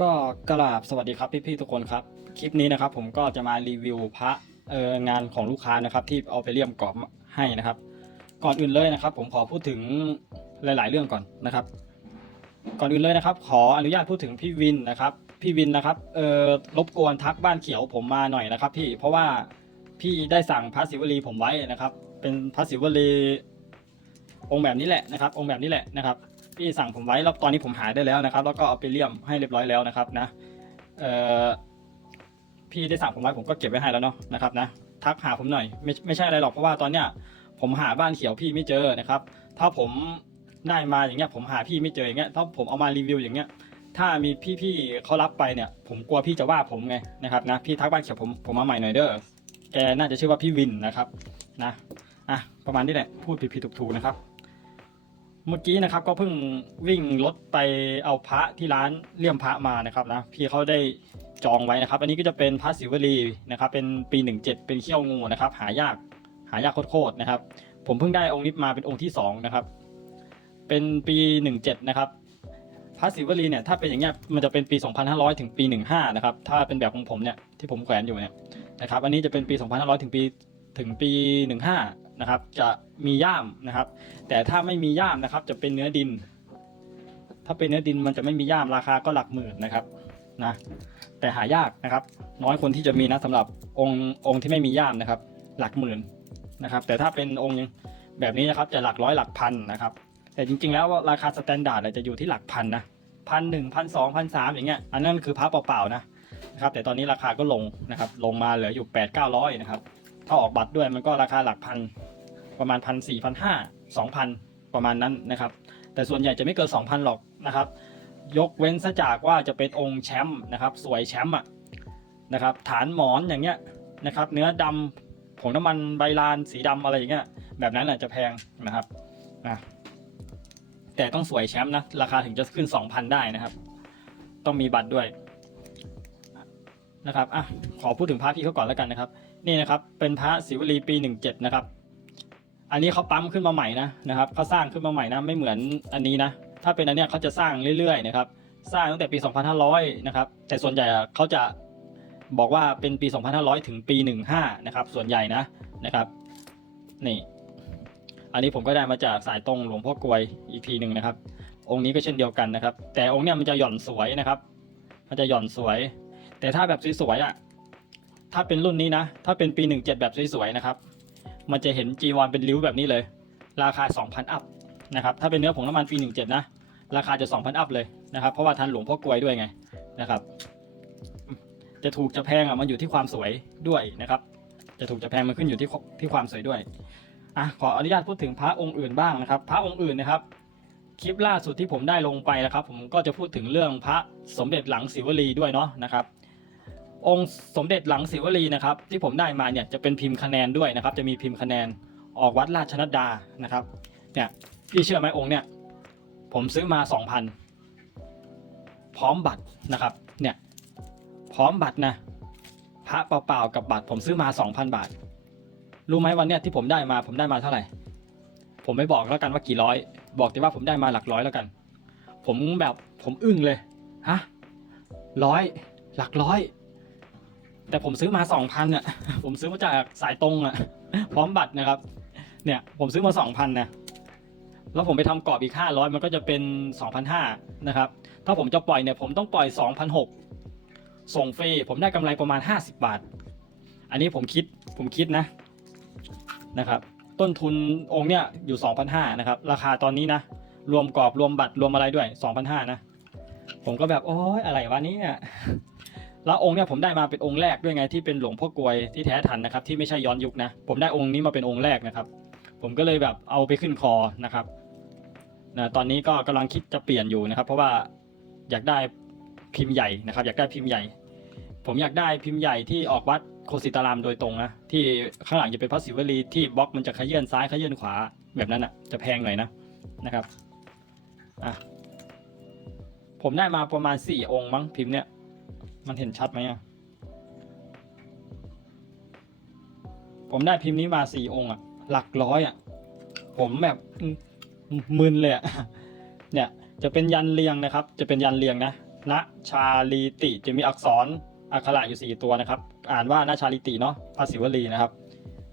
ก็กราบสวัสดีครับพี่ๆทุกคนครับ คลิปนี้นะครับผมก็จะมารีวิวพระเอองานของลูกค้านะครับ ที่เอาไปเลี่ยมกรอบให้นะครับ ก่อนอื่นเลยนะครับ ผมขอพูดถึงหลาย ๆ เรื่องก่อนนะครับ ก่อนอื่นเลยนะครับ ขออนุญาตพูดถึงพี่วินนะครับ พี่วินนะครับเออรบกวนทักบ้านเขียวผมมาหน่อยนะครับ พี่เพราะว่าพี่ได้สั่งพระศิวลีผมไว้นะครับ เป็นพระศิวลีองค์แบบนี้แหละนะครับ องค์แบบนี้แหละนะครับ พี่สั่งผมไว้แล้วตอนนี้ผมหาได้แล้วนะครับ แล้วก็เอาไปเลี่ยมให้เรียบร้อยแล้วนะครับนะเอ่อพี่ได้สั่งผมไว้ผมก็เก็บไว้ให้แล้วเนาะนะครับนะทักหาผมหน่อยไม่ไม่ใช่อะไรหรอกเพราะว่าตอนเนี้ยผมหาบ้านเขียวพี่ไม่เจอนะครับ ถ้าผมได้มาอย่างเงี้ยผมหาพี่ไม่เจออย่างเงี้ยถ้าผมเอามารีวิวอย่างเงี้ย ถ้ามีพี่ๆเขารับไปเนี่ย ผมกลัวพี่จะว่าผมไงนะครับนะพี่ทักบ้านเขียวผมผมมาใหม่หน่อยเด้อแกน่าจะชื่อว่าพี่วินนะครับนะอะประมาณนี้แหละพูดผิดๆถูกๆนะครับ เมื่อกี้นะครับก็เพิ่งวิ่งรถไปเอาพระที่ร้านเลี่ยมพระมานะครับนะพี่เขาได้จองไว้นะครับ อันนี้ก็จะเป็นพระศิวลีนะครับเป็นปี 17 เป็นเขี้ยวงูนะครับ หายากหายากโคตรๆนะครับ ผมเพิ่งได้องค์นี้มาเป็นองค์ที่สองนะครับเป็นปี 17 นะครับพระศิวลีเนี่ยถ้าเป็นอย่างเงี้ยมันจะเป็นปี 2500 ถึงปี 15 นะครับ ถ้าเป็นแบบของผมเนี่ยที่ผมแขวนอยู่เนี่ยนะครับ อันนี้จะเป็นปี 2500 ถึงปีถึงปี 15 นะครับ จะมีย่ามนะครับ แต่ถ้าไม่มีย่ามนะครับ จะเป็นเนื้อดิน ถ้าเป็นเนื้อดินมันจะไม่มีย่ามราคาก็หลักหมื่นนะครับนะแต่หายากนะครับ น้อยคนที่จะมีนะสำหรับองค์องค์ที่ไม่มีย่ามนะครับ หลักหมื่นนะครับ แต่ถ้าเป็นองค์แบบนี้นะครับจะหลักร้อยหลักพันนะครับ แต่จริง ๆ แล้วราคาสแตนดาร์ดจะอยู่ที่หลักพันนะพันหนึ่งพันสองพันสามอย่างเงี้ยอันนั้นคือพระเปล่าๆนะนะครับแต่ตอนนี้ราคาก็ลงนะครับ ลงมาเหลืออยู่แปดเก้าร้อยนะครับ ถ้าออกบัตรด้วยมันก็ราคาหลักพันประมาณพันสี่พันห้าสองพันประมาณนั้นนะครับ แต่ส่วนใหญ่จะไม่เกินสองพันหรอกนะครับ ยกเว้นซะจากว่าจะเป็นองค์แชมป์นะครับ สวยแชมป์อะนะครับ ฐานหมอนอย่างเงี้ยนะครับ เนื้อดำผงน้ำมันใบลานสีดำอะไรอย่างเงี้ย แบบนั้นอาจจะแพงนะครับนะแต่ต้องสวยแชมป์นะ ราคาถึงจะขึ้น 2,000 ได้นะครับ ต้องมีบัตรด้วยนะครับอะขอพูดถึงพระพี่เขาก่อนแล้วกันนะครับ นี่นะครับ เป็นพระศิวลีปี 17 นะครับ อันนี้เขาปั๊มขึ้นมาใหม่นะนะครับเขาสร้างขึ้นมาใหม่นะไม่เหมือนอันนี้นะ ถ้าเป็นอันเนี้ยเขาจะสร้างเรื่อยๆนะครับ สร้างตั้งแต่ปี 2500 นะครับ แต่ส่วนใหญ่เขาจะบอกว่าเป็นปี 2500 ถึงปี 15 นะครับ ส่วนใหญ่นะนะครับ นี่ อันนี้ผมก็ได้มาจากสายตรงหลวงพ่อกลวยอีกทีหนึ่งนะครับ องค์นี้ก็เช่นเดียวกันนะครับ แต่องค์เนี้ยมันจะหย่อนสวยนะครับ มันจะหย่อนสวย แต่ถ้าแบบสวยๆอะ ถ้าเป็นรุ่นนี้นะ ถ้าเป็นปี 17 แบบสวยๆนะครับ มันจะเห็นจีวรเป็นริ้วแบบนี้เลย ราคา 2,000 อัพนะครับ ถ้าเป็นเนื้อผงน้ำมันปี 17 นะ ราคาจะ 2,000 อัพเลยนะครับ เพราะว่าทันหลวงพ่อกลวยด้วยไงนะครับ จะถูกจะแพงอะมันอยู่ที่ความสวยด้วยนะครับ จะถูกจะแพงมันขึ้นอยู่ที่ที่ความสวยด้วยอะขออนุญาตพูดถึงพระองค์อื่นบ้างนะครับ พระองค์อื่นนะครับ คลิปล่าสุดที่ผมได้ลงไปนะครับ ผมก็จะพูดถึงเรื่องพระสมเด็จหลังศิวลีด้วยเนาะนะครับ องค์สมเด็จหลังศิวลีนะครับ ที่ผมได้มาเนี่ยจะเป็นพิมพ์คะแนนด้วยนะครับ จะมีพิมพ์คะแนนออกวัดราชนัดดานะครับเนี่ยพี่เชื่อไหมองค์เนี่ยผมซื้อมา 2,000 พร้อมบัตรนะครับเนี่ยพร้อมบัตรนะพระเปล่าๆกับบัตรผมซื้อมา 2,000 บาท รู้ไหมวันเนี้ยที่ผมได้มาผมได้มาเท่าไหร่ ผมไม่บอกแล้วกันว่ากี่ร้อย บอกแต่ว่าผมได้มาหลักร้อยแล้วกัน ผมแบบผมอึ้งเลยฮะร้อยหลักร้อย แต่ผมซื้อมาสองพันอะผมซื้อมาจากสายตรงอะ พร้อมบัตรนะครับ เนี่ยผมซื้อมาสองพันนะแล้วผมไปทำกรอบอีกห้าร้อยมันก็จะเป็นสองพันห้านะครับ ถ้าผมจะปล่อยเนี่ยผมต้องปล่อยสองพันหกส่งฟรี ผมได้กำไรประมาณห้าสิบบาท อันนี้ผมคิดผมคิดนะนะครับ ต้นทุนองค์เนี่ยอยู่สองพันห้านะครับ ราคาตอนนี้นะ รวมกรอบรวมบัตรรวมอะไรด้วยสองพันห้านะ ผมก็แบบ โอ้ยอะไรวะเนี่ย แล้วองค์เนี่ยผมได้มาเป็นองค์แรกด้วยไงที่เป็นหลวงพ่อกลวยที่แท้ทันนะครับที่ไม่ใช่ย้อนยุคนะผมได้องค์นี้มาเป็นองค์แรกนะครับ ผมก็เลยแบบเอาไปขึ้นคอนะครับนะตอนนี้ก็กำลังคิดจะเปลี่ยนอยู่นะครับ เพราะว่าอยากได้พิมพ์ใหญ่นะครับ อยากได้พิมพ์ใหญ่ ผมอยากได้พิมพ์ใหญ่ที่ออกวัดโคสิตารามโดยตรงนะที่ข้างหลังจะเป็นพระศิวลีที่บล็อกมันจะขยื่นซ้ายขยื่นขวาแบบนั้นอะจะแพงหน่อยนะนะครับอะผมได้มาประมาณสี่องค์มั้งพิมพ์เนี่ย มันเห็นชัดไหมอะผมได้พิมพ์นี้มาสี่องค์อะหลักร้อยอะผมแบบมึนเลยอะเนี่ยจะเป็นยันเรียงนะครับ จะเป็นยันเรียงนะณชาลีติจะมีอักษรอักขระอยู่ 4 ตัวนะครับ อ่านว่าณชาลีติเนาะภาษิวลีนะครับ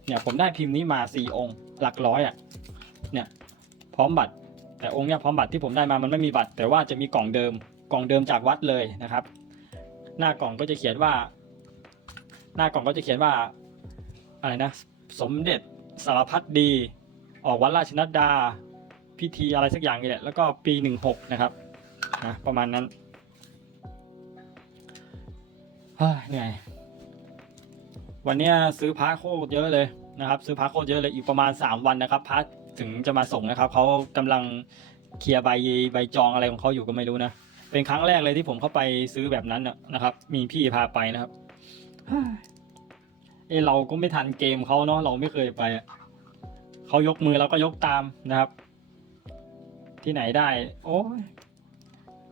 เนี่ยผมได้พิมพ์นี้มา 4 องค์ หลักร้อยอะ่ะ เนี่ยพร้อมบัตร แต่องค์เนี่ยพร้อมบัตรที่ผมได้มามันไม่มีบัตร แต่ว่าจะมีกล่องเดิม กล่องเดิมจากวัดเลยนะครับ หน้ากล่องก็จะเขียนว่า หน้ากล่องก็จะเขียนว่าอะไรนะ สมเด็จสารพัดดี ออกวัดราชนัดดา พิธีอะไรสักอย่างนี่แหละ แล้วก็ปีหนึ่งหกนะครับนะประมาณนั้นเหนื่อยวันนี้ซื้อพระโคตรเยอะเลยนะครับ ซื้อพระโคตรเยอะเลยอีกประมาณ 3 วันนะครับพระถึงจะมาส่งนะครับเขากำลังเคลียร์ใบใบจองอะไรของเขาอยู่ก็ไม่รู้นะ เป็นครั้งแรกเลยที่ผมเข้าไปซื้อแบบนั้นน่ะนะครับ มีพี่พาไปนะครับเฮ้ยเอยเราก็ไม่ทันเกมเขาเนาะเราไม่เคยไปอะเขายกมือเราก็ยกตามนะครับ ที่ไหนได้ โอ้ย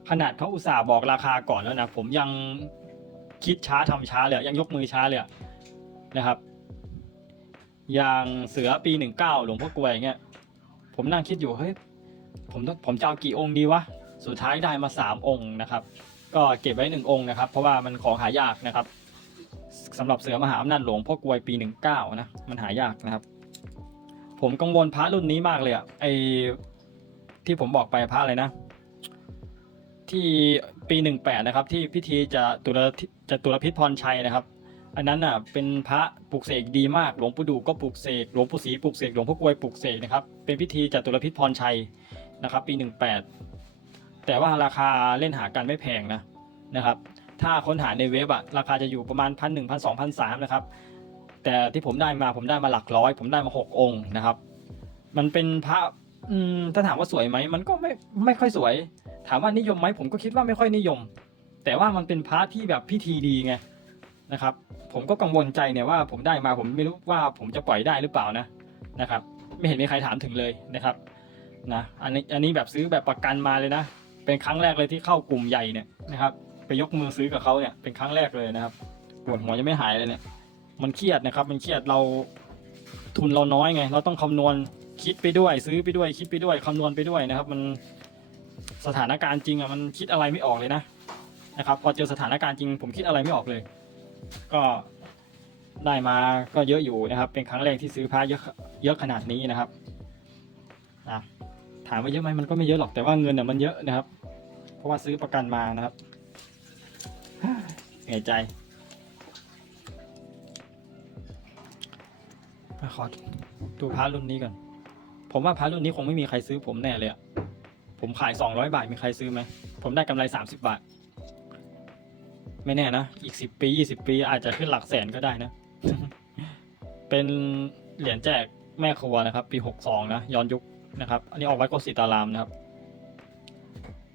ขนาดเขาอุตส่าห์บอกราคาก่อนแล้วนะผมยังคิดช้าทำช้าเลยอะยังยกมือช้าเลยอะนะครับ อย่างเสือปีหนึ่งเก้าหลวงพ่อกลวยอย่างเงี้ยผมนั่งคิดอยู่เฮ้ยผมต้องผมจะเอากี่องค์ดีวะ สุดท้ายได้มาสามองค์นะครับ ก็เก็บไว้หนึ่งองค์นะครับ เพราะว่ามันของหายากนะครับสำหรับเสือมหาอำนาจหลวงพ่อกวยปีหนึ่งเก้านะ มันหายากนะครับ ผมกังวลพระรุ่นนี้มากเลยอะไอที่ผมบอกไปพระอะไรนะ ที่ปีหนึ่งแปดนะครับ ที่พิธีจะตุลจะตุลพิษพรชัยนะครับอันนั้นอะเป็นพระปลุกเสกดีมาก หลวงปู่ดูก็ปลุกเสกหลวงปู่ศรีปลุกเสกหลวงพ่อกวยปลุกเสกนะครับเป็นพิธีจตุรพิษพรชัยนะครับ ปี 18 แต่ว่าราคาเล่นหากันไม่แพงนะนะครับ ถ้าค้นหาในเว็บอะราคาจะอยู่ประมาณพันหนึ่งพันสองพันสามนะครับ แต่ที่ผมได้มาผมได้มาหลักร้อย ผมได้มาหกองค์นะครับ มันเป็นพระถ้าถามว่าสวยไหมมันก็ไม่ไม่ค่อยสวย ถามว่านิยมไหมผมก็คิดว่าไม่ค่อยนิยม แต่ว่ามันเป็นพระที่แบบพิธีดีไงนะครับ ผมก็กังวลใจเนี่ยว่าผมได้มาผมไม่รู้ว่าผมจะปล่อยได้หรือเปล่านะนะครับ ไม่เห็นมีใครถามถึงเลยนะครับนะอันนี้อันนี้แบบซื้อแบบประกันมาเลยนะ เป็นครั้งแรกเลยที่เข้ากลุ่มใหญ่เนี่ยนะครับไปยกมือซื้อกับเขาเนี่ยเป็นครั้งแรกเลยนะครับปวดหัวยังไม่หายเลยเนี่ย มันเครียดนะครับ มันเครียดเราทุนเราน้อยไง เราต้องคำนวณคิดไปด้วย ซื้อไปด้วย คิดไปด้วยคำนวณไปด้วยนะครับ มันสถานการณ์จริงอะมันคิดอะไรไม่ออกเลยนะนะครับ พอเจอสถานการณ์จริง ผมคิดอะไรไม่ออกเลย ก็ได้มาก็เยอะอยู่นะครับ เป็นครั้งแรกที่ซื้อผ้าเยอะเยอะขนาดนี้นะครับอะถามว่าเยอะไหมมันก็ไม่เยอะหรอกแต่ว่าเงินเนี่ยมันเยอะนะครับ ราะว่าซื้อประกันมานะครับเหนื่อยใจอะขอดูพระรุ่นนี้ก่อน ผมว่าพระรุ่นนี้คงไม่มีใครซื้อผมแน่เลยอะผมขายสองร้อยบาทมีใครซื้อไหม ผมได้กำไรสามสิบบาท ไม่แน่นะ อีกสิบปียี่สิบปีอาจจะขึ้นหลักแสนก็ได้นะ เป็นเหรียญแจกแม่ครัวนะครับ ปีหกสองนะย้อนยุคนะครับ อันนี้ออกไวัดโกสิตารามนะครับ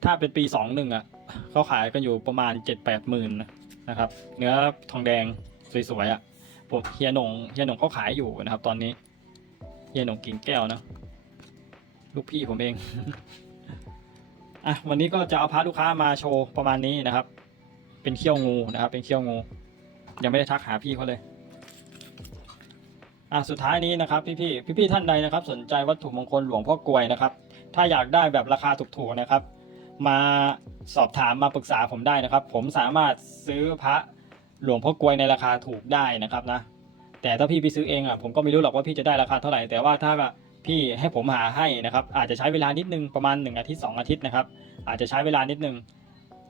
ถ้าเป็นปีสองหนึ่งอะเขาขายกันอยู่ประมาณเจ็ดแปดหมื่นนะครับ เนื้อทองแดงสวยๆอะผมเฮียหนงเฮียหนงเขาขายอยู่นะครับ ตอนนี้เฮียหนงกิ่งแก้วนะลูกพี่ผมเองอะวันนี้ก็จะเอาพาลูกค้ามาโชว์ประมาณนี้นะครับ เป็นเขี้ยวงูนะครับ เป็นเขี้ยวงู ยังไม่ได้ทักหาพี่เขาเลยอะสุดท้ายนี้นะครับ พี่พี่พี่พี่ท่านใดนะครับ สนใจวัตถุมงคลหลวงพ่อกลวยนะครับ ถ้าอยากได้แบบราคาถูกๆนะครับ มาสอบถามมาปรึกษาผมได้นะครับ ผมสามารถซื้อพระหลวงพ่อกลวยในราคาถูกได้นะครับนะ แต่ถ้าพี่ไปซื้อเองอะผมก็ไม่รู้หรอกว่าพี่จะได้ราคาเท่าไหร่แต่ว่าถ้าพี่ให้ผมหาให้นะครับ อาจจะใช้เวลานิดนึงประมาณ 1 อาทิตย์ 2 อาทิตย์นะครับ อาจจะใช้เวลานิดนึง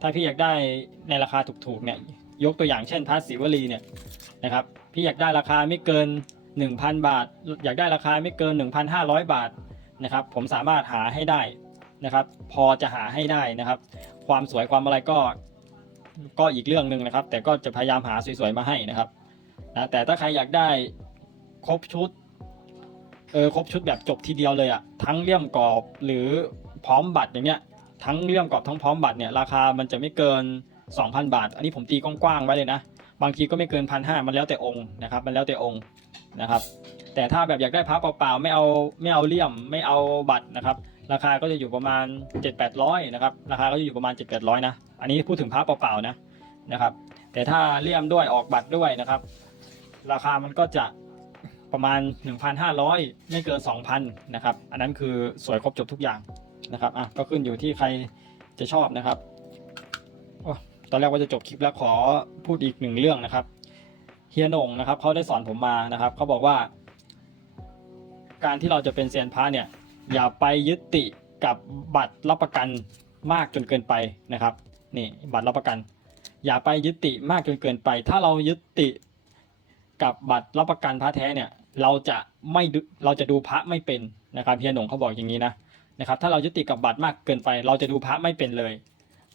ถ้าพี่อยากได้ในราคาถูกๆเนี่ยยกตัวอย่างเช่นพระศิวลีเนี่ยนะครับพี่อยากได้ราคาไม่เกิน 1,000 บาท อยากได้ราคาไม่เกิน 1,500 บาทนะครับผมสามารถหาให้ได้ นะครับ พอจะหาให้ได้นะครับ ความสวยความอะไรก็ก็อีกเรื่องหนึ่งนะครับ แต่ก็จะพยายามหาสวยๆมาให้นะครับนะแต่ถ้าใครอยากได้ครบชุดเออครบชุดแบบจบทีเดียวเลยอะทั้งเลี่ยมกรอบหรือพร้อมบัตรอย่างเงี้ยทั้งเลี่ยมกรอบทั้งพร้อมบัตรเนี่ยราคามันจะไม่เกิน 2,000 บาท อันนี้ผมตีกว้างๆไว้เลยนะบางทีก็ไม่เกินพันห้ามันแล้วแต่องค์นะครับ มันแล้วแต่องค์นะครับ แต่ถ้าแบบอยากได้พระเปล่าๆไม่เอาไม่เอาเลี่ยมไม่เอาบัตรนะครับ ราคาก็จะอยู่ประมาณ 7 8 0 0นะครับราคาก็จะอยู่ประมาณ 7 8 0 0นะอันนี้พูดถึงพระเปล่าๆนะนะครับ แต่ถ้าเลี่ยมด้วยออกบัตรด้วยนะครับ ราคามันก็จะประมาณ 1,500 ไม่เกิน 2,000นะครับอันนั้นคือสวยครบจบทุกอย่างนะครับอะก็ขึ้นอยู่ที่ใครจะชอบนะครับโอ้ตอนแรกว่าจะจบคลิปแล้วขอพูดอีกหนึ่งเรื่องนะครับเฮียหนงนะครับเขาได้สอนผมมานะครับเขาบอกว่า การที่เราจะเป็นเซียนพระเนี่ย อย่าไปยึดติกับบัตรรับประกันมากจนเกินไปนะครับนี่บัตรรับประกัน อย่าไปยึดติมากจนเกินไป ถ้าเรายึดติกับบัตรรับประกันพระแท้เนี่ยเราจะไม่เราจะดูพระไม่เป็นนะครับเฮียหนงเขาบอกอย่างนี้นะนะครับถ้าเรายึดติดกับบัตรมากเกินไปเราจะดูพระไม่เป็นเลย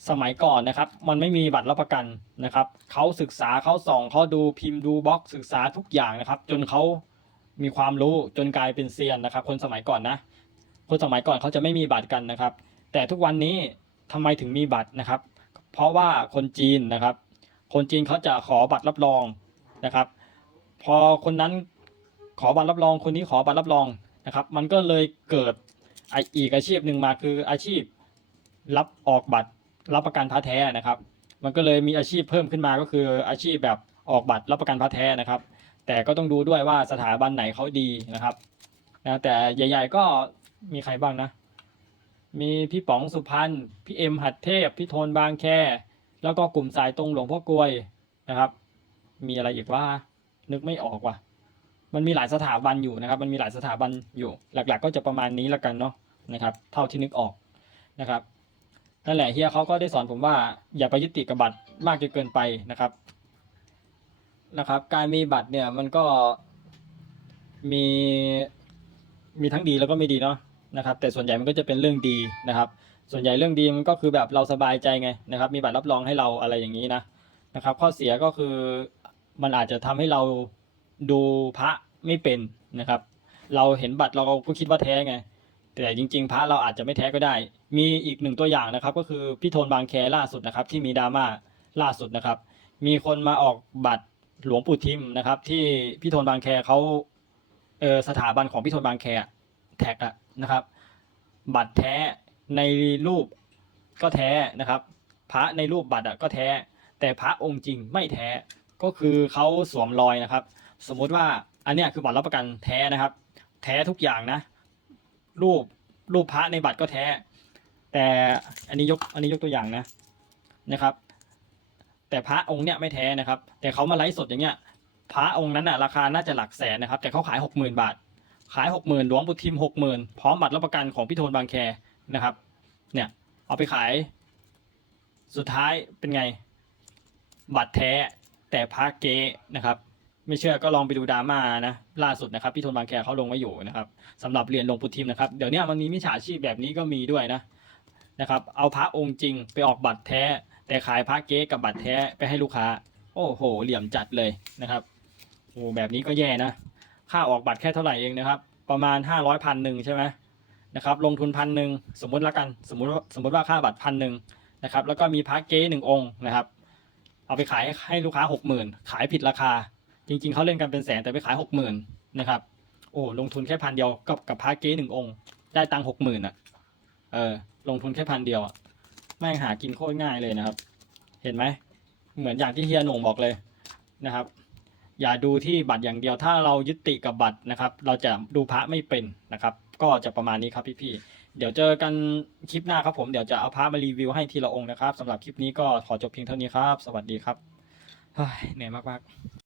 สมัยก่อนนะครับ มันไม่มีบัตรรับประกันนะครับเขาศึกษาเขาส่องเขาดูพิมพ์ดูบล็อกศึกษาทุกอย่างนะครับ จนเขามีความรู้จนกลายเป็นเซียนนะครับ คนสมัยก่อนนะ คนสมัยก่อนเขาจะไม่มีบัตรกันนะครับ แต่ทุกวันนี้ทำไมถึงมีบัตรนะครับ เพราะว่าคนจีนนะครับ คนจีนเขาจะขอบัตรรับรองนะครับ พอคนนั้นขอบัตรรับรอง คนนี้ขอบัตรรับรองนะครับ มันก็เลยเกิดไออีกอาชีพหนึ่งมาคืออาชีพรับออกบัตรรับประกันพระแท้นะครับ มันก็เลยมีอาชีพเพิ่มขึ้นมาก็คืออาชีพแบบออกบัตรรับประกันพระแท้นะครับ แต่ก็ต้องดูด้วยว่าสถาบันไหนเขาดีนะครับนะแต่ใหญ่ ๆ ก็ มีใครบ้างนะ มีพี่ป๋องสุพรรณพี่เอ็มหัดเทพ พี่โทนบางแค แล้วก็กลุ่มสายตรงหลวงพ่อกลวยนะครับ มีอะไรอีกว่านึกไม่ออกว่ะ มันมีหลายสถาบันอยู่นะครับ มันมีหลายสถาบันอยู่ หลัก ๆ ก็จะประมาณนี้ละกันเนาะนะครับ เท่าที่นึกออกนะครับนั่นแหละเฮียเขาก็ได้สอนผมว่าอย่าไปยึดติดกับบัตรมากจนเกินไปนะครับนะครับ การมีบัตรเนี่ยมันก็มีมีทั้งดีแล้วก็ไม่ดีเนาะ นะครับ แต่ส่วนใหญ่มันก็จะเป็นเรื่องดีนะครับ ส่วนใหญ่เรื่องดีมันก็คือแบบเราสบายใจไงนะครับ มีบัตรรับรองให้เราอะไรอย่างนี้นะนะครับ ข้อเสียก็คือมันอาจจะทำให้เราดูพระไม่เป็นนะครับ เราเห็นบัตรเราก็คิดว่าแท้ไง แต่จริง ๆ พระเราอาจจะไม่แท้ก็ได้ มีอีกหนึ่งตัวอย่างนะครับ ก็คือพี่โทนบางแคล่าสุดนะครับ ที่มีดราม่าล่าสุดนะครับ มีคนมาออกบัตรหลวงปู่ทิมนะครับ ที่พี่โทนบางแคเขาเออสถาบันของพี่โทนบางแคแท็กอะ นะครับ บัตรแท้ในรูปก็แท้นะครับ พระในรูปบัตรอะก็แท้ แต่พระองค์จริงไม่แท้ก็คือเขาสวมรอยนะครับ สมมุติว่าอันเนี้ยคือบัตรรับประกันแท้นะครับ แท้ทุกอย่างนะ รูปรูปพระในบัตรก็แท้ แต่อันนี้ยกอันนี้ยกตัวอย่างนะนะครับ แต่พระองค์เนี้ยไม่แท้นะครับ แต่เขามาไลฟ์สดอย่างเงี้ยพระองค์นั้นน่ะราคาน่าจะหลักแสนนะครับ แต่เขาขายหกหมื่นบาท ขายหกหมื่นหลวงปู่ทิมหกหมื่นพร้อมบัตรรับประกันของพี่โทนบางแคนะครับ เนี่ย เอาไปขาย สุดท้ายเป็นไง บัตรแท้แต่พระเก๊นะครับ ไม่เชื่อก็ลองไปดูดราม่านะล่าสุดนะครับพี่โทนบางแคเขาลงไว้อยู่นะครับสำหรับเหรียญหลวงปู่ทิมนะครับเดี๋ยวเนี้ยมันมีมิจฉาชีพแบบนี้ก็มีด้วยนะนะครับ เอาพระองค์จริงไปออกบัตรแท้ แต่ขายพระเก๊กับบัตรแท้ไปให้ลูกค้า โอ้โห เหลี่ยมจัดเลยนะครับโอ้แบบนี้ก็แย่นะ ค่าออกบัตรแค่เท่าไหร่เองนะครับ ประมาณห้าร้อยพันหนึ่งใช่ไหมนะครับ ลงทุนพันหนึ่งสมมติละกัน สมมติสมมติว่าค่าบัตรพันหนึ่งนะครับ แล้วก็มีพระเก๊หนึ่งองค์นะครับ เอาไปขายให้ลูกค้าหกหมื่นขายผิดราคา จริง ๆเขาเล่นกันเป็นแสนแต่ไปขายหกหมื่นนะครับ โอ้ลงทุนแค่พันเดียวกับกับพระเก๊หนึ่งองค์ ได้ตังค์หกหมื่นอะ เออ ลงทุนแค่พันเดียวอะแม่งหากินโคตรง่ายเลยนะครับ เห็นไหม เหมือนอย่างที่เฮียหน่งบอกเลยนะครับ อย่าดูที่บัตรอย่างเดียว ถ้าเรายึดติกับบัตรนะครับ เราจะดูพระไม่เป็นนะครับ ก็จะประมาณนี้ครับพี่ๆเดี๋ยวเจอกันคลิปหน้าครับผมเดี๋ยวจะเอาพระมารีวิวให้ทีละองค์นะครับสำหรับคลิปนี้ก็ขอจบเพียงเท่านี้ครับ สวัสดีครับเฮ้ยเหนื่อยมากๆ